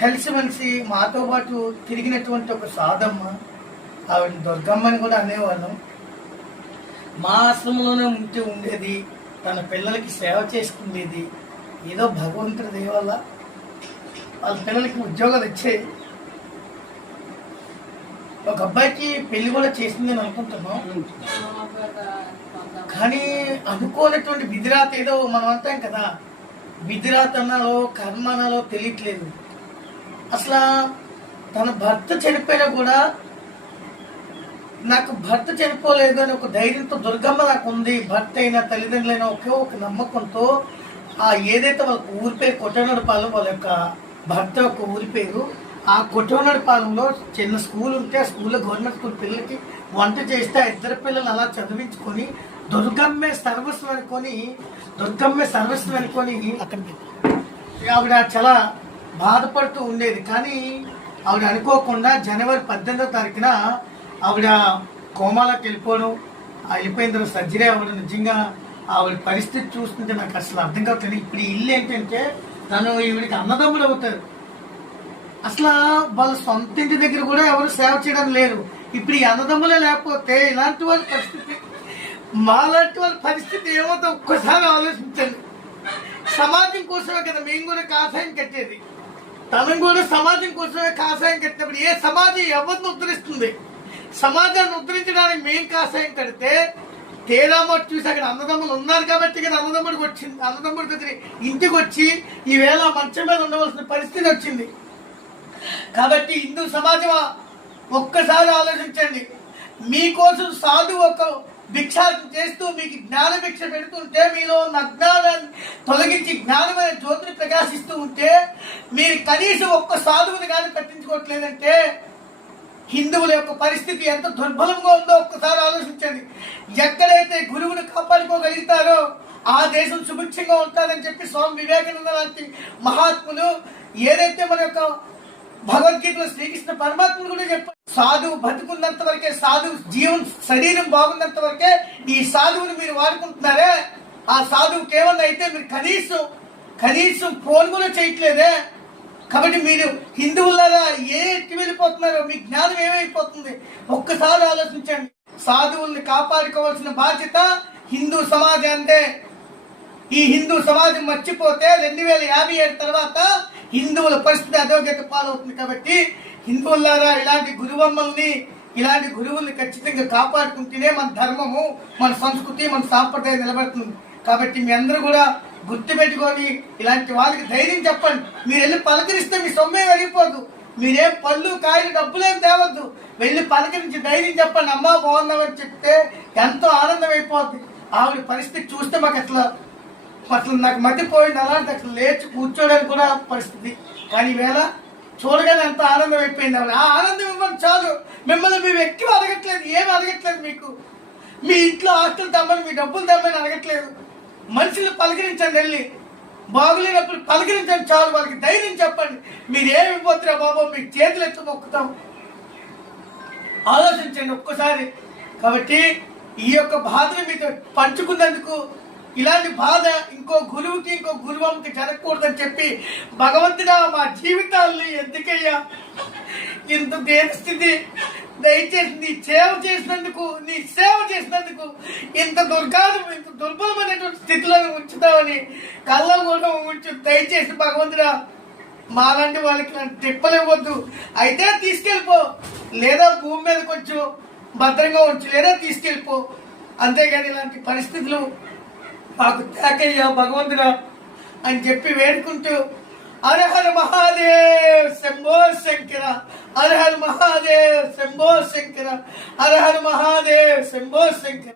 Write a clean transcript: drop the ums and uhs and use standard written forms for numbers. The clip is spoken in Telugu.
కలిసిమెలిసి మాతో పాటు తిరిగినటువంటి ఒక సాధమ్మ, ఆవిడ దుర్గమ్మని కూడా అనేవాళ్ళం. మా ఆశ్రమంలోనే ఉండేది, తన పిల్లలకి సేవ చేసుకునేది. ఏదో భగవంతుడి దయ వల్ల వాళ్ళ పిల్లలకి ఉద్యోగాలు వచ్చాయి. ఒక అబ్బాయికి పెళ్లి కూడా చేసిందని అనుకుంటున్నాం. కానీ అనుకోనటువంటి విధిరాత ఏదో మనం అంటాం కదా, విధిరాత అన్నాలో కర్మ అనాలో తెలియట్లేదు. అసలు తన భర్త చనిపోయినా కూడా నాకు భర్త చనిపోలేదు అని ఒక ధైర్యంతో దుర్గమ్మ నాకు ఉంది. భర్త అయినా తల్లిదండ్రులైనా ఒకే ఒక నమ్మకంతో ఏదైతే వాళ్ళకి ఊరి పేరు కొట్టనడపాలెం, వాళ్ళ యొక్క భర్త యొక్క ఊరి పేరు, ఆ కొట్టనడపాలెంలో చిన్న స్కూల్ ఉంటే ఆ స్కూల్లో గవర్నమెంట్ స్కూల్ పిల్లలకి వంట చేస్తే ఆ ఇద్దరు పిల్లలు అలా చదివించుకొని దుర్గమ్మే సర్వస్వం అనుకొని అక్కడికి ఆవిడ చాలా బాధపడుతూ ఉండేది. కానీ ఆవిడ అనుకోకుండా జనవరి 18వ తారీఖున ఆవిడ కోమాలోకి వెళ్ళిపోవడం, వెళ్ళిపోయిన తర్వాత సర్జరీ అవ్వడం. నిజంగా ఆవిడ పరిస్థితి చూస్తుంటే నాకు అసలు అర్థం కావట్లేదు. ఇప్పుడు ఇల్లు ఏంటంటే తను ఈవిడికి అన్నదమ్ములు అవుతారు. అసలు వాళ్ళ సొంత ఇంటి దగ్గర కూడా ఎవరు సేవ చేయడం లేరు. ఇప్పుడు ఈ అన్నదమ్ములే లేకపోతే ఇలాంటి వాళ్ళ పరిస్థితి, మాలాంటి వాళ్ళ పరిస్థితి ఏమవుతుందో ఒక్కసారి ఆలోచించండి. సమాజం కోసమే కదా మేము కూడా కాషాయం కట్టేది, తను కూడా సమాజం కోసమే కాషాయం కట్టినప్పుడు ఏ సమాజం ఎవరిని ఉద్ధరిస్తుంది? సమాజాన్ని ఉద్ధరించడానికి మేము కాషాయం కడితే తేరామో చూసి అక్కడ అన్నదమ్ములు ఉన్నారు కాబట్టి కదా అన్నదమ్ముడికి వచ్చింది. అన్నదమ్ముడి దగ్గర ఇంటికి వచ్చి ఈవేళ మంచం మీద ఉండవలసిన పరిస్థితి వచ్చింది. కాబట్టి హిందూ సమాజం ఒక్కసారి ఆలోచించండి. మీకోసం సాధువు ఒక భిక్షాటన చేస్తూ మీకు జ్ఞాన భిక్ష పెడుతుంటే, మీలో ఉన్న అజ్ఞానాన్ని తొలగించి జ్ఞానమైన జ్యోతిని ప్రకాశిస్తూ ఉంటే, మీరు కనీసం ఒక్క సాధువుని కానీ పట్టించుకోవట్లేదంటే హిందువుల యొక్క పరిస్థితి ఎంత దుర్బలంగా ఉందో ఒక్కసారి ఆలోచించండి. ఎక్కడైతే గురువుని కాపాడుకోగలుగుతారో ఆ దేశం సుభిక్షంగా ఉంటారని చెప్పి స్వామి వివేకానంద లాంటి మహాత్ములు, ఏదైతే మన యొక్క భగవద్గీతలో శ్రీకృష్ణ పరమాత్ముడు కూడా చెప్పారు, సాధువు బతుకున్నంత వరకే, సాధువు జీవన శరీరం బాగున్నంత వరకే ఈ సాధువుని మీరు వాడుకుంటున్నారే, ఆ సాధువుకి ఏమన్నా అయితే మీరు కనీసం ఫోన్ కూడా చేయట్లేదే. కాబట్టి మీరు హిందువులారా ఏ ఎత్తి వెళ్ళిపోతున్నారో, మీ జ్ఞానం ఏమైపోతుంది ఒక్కసారి ఆలోచించండి. సాధువుల్ని కాపాడుకోవాల్సిన బాధ్యత హిందూ సమాజాన్నే. ఈ హిందూ సమాజం మర్చిపోతే 2057 తర్వాత హిందువుల పరిస్థితి అధోగతి పాలవుతుంది. కాబట్టి హిందువులారా ఇలాంటి గురువమ్మల్ని, ఇలాంటి గురువుల్ని ఖచ్చితంగా కాపాడుకుంటేనే మన ధర్మము, మన సంస్కృతి, మన సాంప్రదాయం నిలబడుతుంది. కాబట్టి మీ అందరూ కూడా గుర్తుపెట్టుకొని ఇలాంటి వాళ్ళకి ధైర్యం చెప్పండి. మీరు వెళ్ళి పలకరిస్తే మీ సొమ్మే వెళ్ళిపోదు. మీరేం పళ్ళు కాయలు డబ్బులేం తేవద్దు, వెళ్ళి పలకరించి ధైర్యం చెప్పండి. అమ్మా బాగున్నామని చెప్తే ఎంతో ఆనందం అయిపోద్ది. ఆవిడ పరిస్థితి చూస్తే మాకు అసలు నాకు మతిపోయింది. అలాంటి అసలు లేచి కూర్చోడానికి కూడా పరిస్థితి. కానీ ఈవేళ చూడగానే ఎంత ఆనందం అయిపోయింది. ఆవిడ ఆ ఆనందం ఇవ్వండి చాలు. మిమ్మల్ని మేము ఎక్కువ అడగట్లేదు, ఏమి అడగట్లేదు. మీకు మీ ఇంట్లో ఆస్తులు తమ్మని, మీ డబ్బులు తమ్మని అడగట్లేదు. మనుషులు పలకరించండి, వెళ్ళి బాగులేనప్పుడు పలకరించండి చాలు. వాళ్ళకి ధైర్యం చెప్పండి. మీరేమి ఇవ్వద్దురా బాబు, మీకు చేతులు ఎత్తు మొక్కుతాం. ఆలోచించండి ఒక్కసారి. కాబట్టి ఈ యొక్క బాధను మీతో పంచుకున్నందుకు, ఇలాంటి బాధ ఇంకో గురువుకి ఇంకో గురువమ్మకి జరగకూడదని చెప్పి, భగవంతుడా మా జీవితాల్ని ఎందుకయ్యా ఇంత దేనస్థితి, దయచేసి నీ సేవ చేసినందుకు ఇంత దుర్బలమైనటువంటి స్థితిలో ఉంచుతామని కళ్ళ కూడా ఉంచు. దయచేసి భగవంతుడా మాలాంటి వాళ్ళకి తిప్పలేవద్దు. అయితే తీసుకెళ్ళిపో, లేదా భూమి మీద కొంచెం భద్రంగా ఉంచు, లేదా తీసుకెళ్ళిపో. అంతేగాని ఇలాంటి పరిస్థితులు మాకు తాకయ్యా భగవంతుడా అని చెప్పి వేడుకుంటూ, హర హర మహాదేవ్ శంభో శంకర, హర హర మహాదేవ్ శంభో శంకర, హర హర మహాదేవ్ శంభో శంకర.